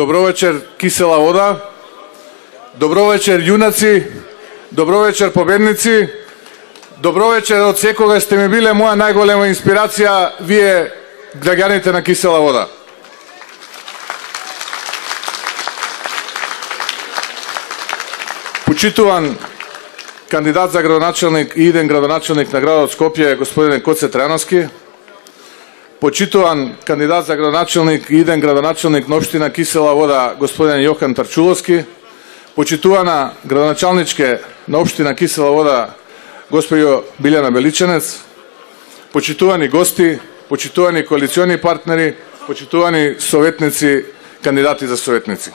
Добро вечер, Кисела вода. Добро вечер, јунаци. Добро вечер, победници. Добро вечер од секога сте ми биле моја најголема инспирација, вие граѓаните на Кисела вода. Почитуван кандидат за градоначалник и иден градоначалник на градот Скопје, господин Коце Трајановски. Почитуван кандидат за градоначалник и иден градоначалник на општина Кисела вода, господин Јохан Тарчуловски. Почитувана градоначалничке на општина Кисела вода, госпоѓо Билјана Беличенец. Почитувани гости, почитувани коалициони партнери, почитувани советници, кандидати за советници.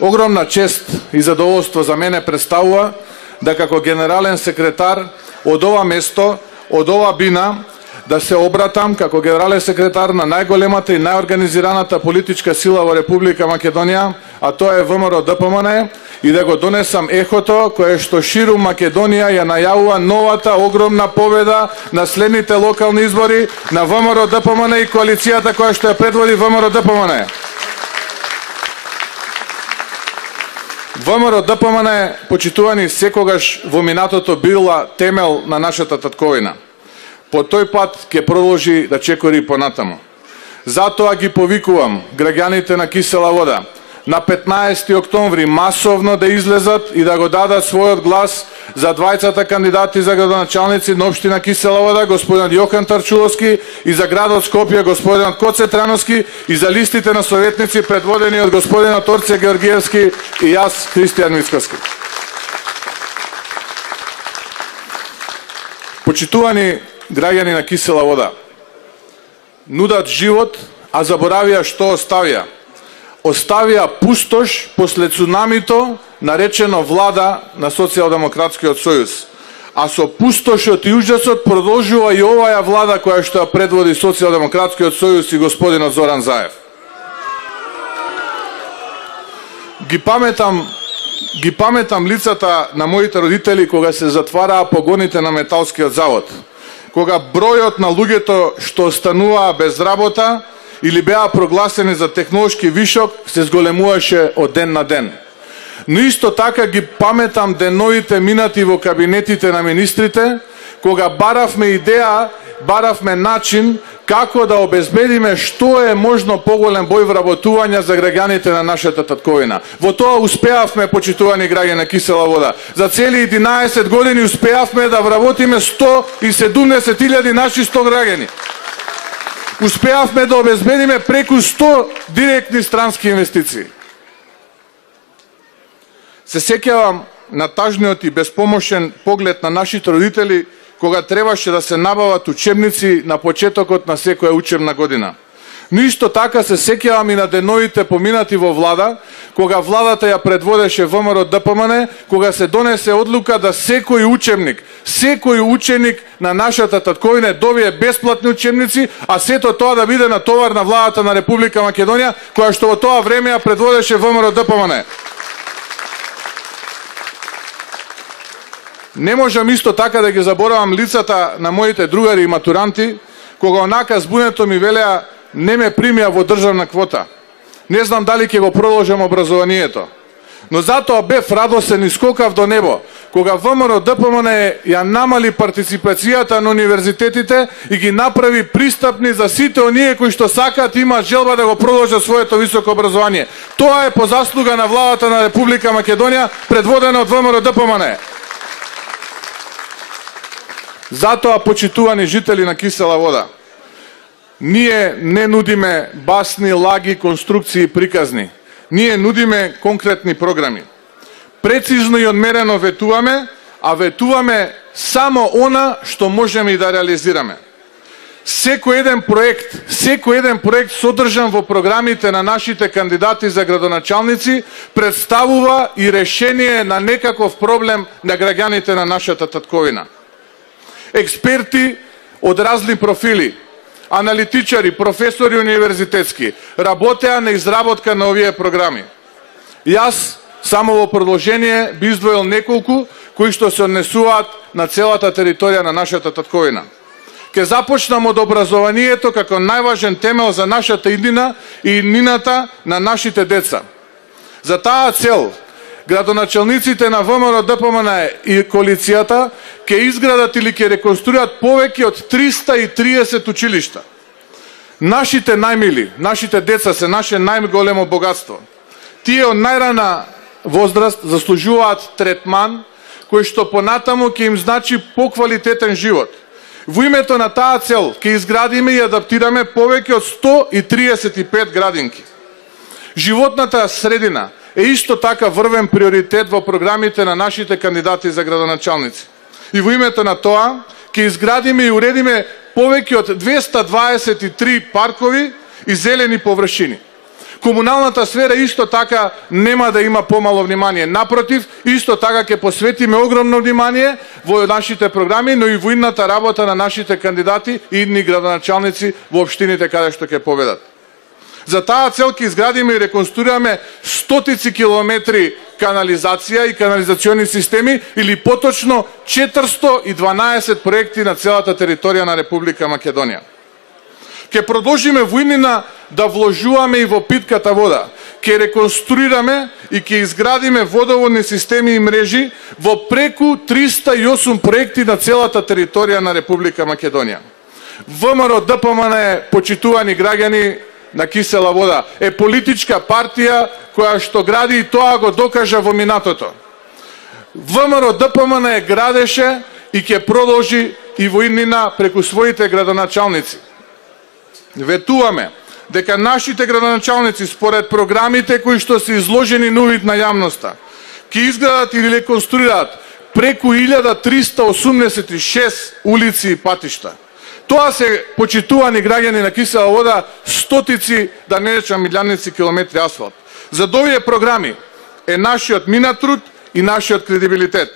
Огромна чест и задоволство за мене представува да како генерален секретар од ова место, од ова бина, да се обратам како генерален секретар на најголемата и најорганизираната политичка сила во Република Македонија, а тоа е ВМРО-ДПМН, и да го донесам ехото кое што ширум Македонија ја најавува новата огромна победа на следните локални избори на ВМРО-ДПМН и коалицијата која што ја предводи ВМРО-ДПМН. ВМРО-ДПМН, почитувани, секогаш во минатото била темел на нашата татковина. По тој пат ќе продолжи да чекори понатаму. Затоа ги повикувам граѓаните на Кисела вода на 15 октомври масовно да излезат и да го дадат својот глас за двајцата кандидати за градоначалници на општина Кисела вода, господинот Јохан Тарчуловски, и за градот Скопје, господинот Коце Трајановски, и за листите на советници предводени од господинот Орце Георгиевски и јас, Христијан Мицковски. Почитувани граѓани на Кисела вода, нудат живот, а заборавија што оставија. Оставија пустош после цунамито, наречено влада на Социјалдемократскиот сојуз. А со пустошот и ужасот продолжува и оваа влада која што ја предводи Социјалдемократскиот сојуз и господинот Зоран Заев. Ги паметам лицата на моите родители кога се затвараа погоните на металскиот завод, кога бројот на луѓето што остануваа без работа или беа прогласени за технолошки вишок се зголемуваше од ден на ден. Но исто така ги паметам деновите минати во кабинетите на министрите, кога баравме идеја, баравме начин како да обезбедиме што е можно поголем бој вработувања за граѓаните на нашата татковина. Во тоа успеавме, почитувани граѓани на Кисела вода. За цели 11 години успеавме да вработиме 170.000 наши 100 граѓани. Успеавме да обезбедиме преку 100 директни странски инвестиции. Се сеќавам на тажниот и безпомошен поглед на нашите родители кога требаше да се набават учебници на почетокот на секоја учебна година. Но исто така се сеќавам и на деновите поминати во влада, кога владата ја предводеше ВМРО-ДПМН, кога се донесе одлука да секој ученик на нашата татковина добие бесплатни учебници, а сето тоа да биде на товар на владата на Република Македонија, која што во тоа време ја предводеше ВМРО-ДПМН. Не можам исто така да ги заборавам лицата на моите другари и матуранти, кога онака збунето ми велеа не ме примија во државна квота. Не знам дали ќе го продолжам образованието. Но затоа бев радосен и скокав до небо, кога ВМРО-ДПМН ја намали партиципацијата на универзитетите и ги направи пристапни за сите оние кои што сакаат и имаат желба да го продолжат своето високо образование. Тоа е по заслуга на владата на Република Македонија, предводена од ВМРО-ДПМН. Затоа, почитувани жители на Кисела вода, ние не нудиме басни, лаги, конструкции и приказни. Ние нудиме конкретни програми. Прецизно и одмерено ветуваме, а ветуваме само она што можеме и да реализираме. Секој еден проект содржан во програмите на нашите кандидати за градоначалници представува и решение на некаков проблем на граѓаните на нашата татковина. Експерти од разни профили, аналитичари, професори универзитетски, работеа на изработка на овие програми. Јас само во продолжение би издвоил неколку кои што се однесуваат на целата територија на нашата татковина. Ке започнам од образованието како најважен темел за нашата иднина и иднината на нашите деца. За таа цел, градоначалниците на ВМРО ДПМН и коалицијата ќе изградат или ќе реконструират повеќе од 330 училишта. Нашите најмили, нашите деца се наше најголемо богатство. Тие од најрана возраст заслужуваат третман кој што понатаму ќе им значи поквалитетен живот. Во името на таа цел ќе изградиме и адаптираме повеќе од 135 градинки. Животната средина е исто така врвен приоритет во програмите на нашите кандидати за градоначалници. И во името на тоа ќе изградиме и уредиме повеќе од 223 паркови и зелени површини. Комуналната сфера исто така нема да има помало внимание. Напротив, исто така ќе посветиме огромно внимание во нашите програми, но и во идната работа на нашите кандидати и идни градоначалници во општините каде што ќе победат. За таа цел ќе изградиме и реконструираме стотици километри канализација и канализациони системи или поточно 412 проекти на целата територија на Република Македонија. Ќе продолжиме во иднина да вложуваме и во питката вода. Ќе реконструираме и ќе изградиме водоводни системи и мрежи во преку 308 проекти на целата територија на Република Македонија. ВМРО ДПМН, почитувани граѓани на кисела вода, е политичка партија која што гради и тоа го докажа во минатото. ВМРО ДПМН градеше и ќе продолжи и во иднина преку своите градоначалници. Ветуваме дека нашите градоначалници според програмите кои што се изложени на увид на јавноста ќе изградат или реконструираат преку 1386 улици и патишта. Тоа се, почитувани граѓани на кисела вода, стотици, да не речам милијаници километри асфалт. За овие програми е нашиот минат труд и нашиот кредибилитет.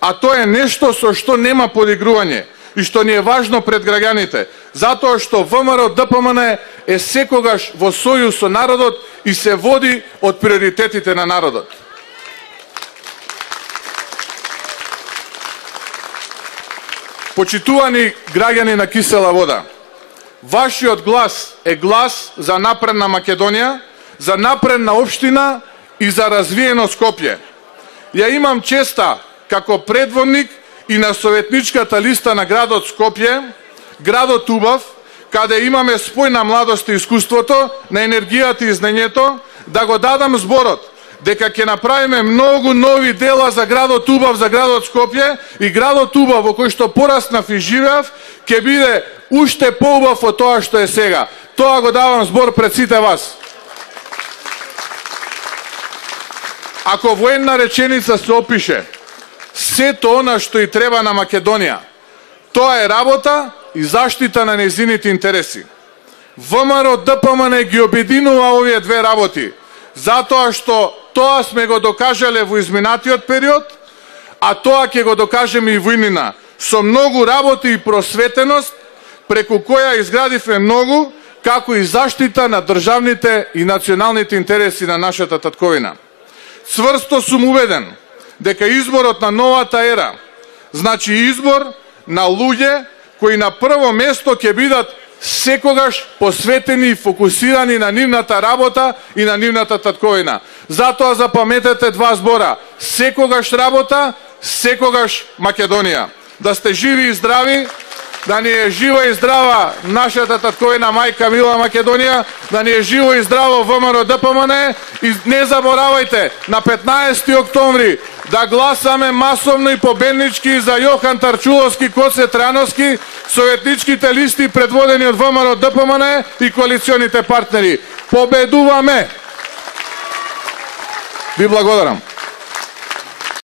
А тоа е нешто со што нема подигрување и што ни е важно пред граѓаните, затоа што ВМРО ДПМН е секогаш во сојуз со народот и се води од приоритетите на народот. Почитувани граѓани на кисела вода, вашиот глас е глас за напредна Македонија, за напредна општина и за развиено Скопје. Ја имам честа како предводник и на советничката листа на градот Скопје, градот убав, каде имаме спој на младост и искуството, на енергијата и знаењето, да го дадам зборот дека ќе направиме многу нови дела за градот убав, за градот Скопје, и градот убав во кој што пораснав и живеав ќе биде уште поубав од тоа што е сега. Тоа го давам збор пред сите вас. Ако во една реченица се опише сето она што и треба на Македонија, тоа е работа и заштита на нејзините интереси. ВМРО ДПМН ги обединува овие две работи, затоа што тоа сме го докажале во изминатиот период, а тоа ќе го докажеме и во иднина, со многу работа и просветеност, преку која изградивме многу, како и заштита на државните и националните интереси на нашата татковина. Цврсто сум убеден дека изборот на новата ера значи избор на луѓе кои на прво место ќе бидат секогаш посветени и фокусирани на нивната работа и на нивната татковина. Затоа запаметете два збора: секогаш работа, секогаш Македонија. Да сте живи и здрави, да ни е жива и здрава нашата татковина мајка мила Македонија, да ни е живо и здраво ВМРО ДПМН, и не заборавајте на 15 октомври да гласаме масовно и победнички за Јохан Тарчуловски, Коце Трановски, советничките листи предводени од ВМРО ДПМН и коалиционите партнери. Победуваме! Ви благодарам.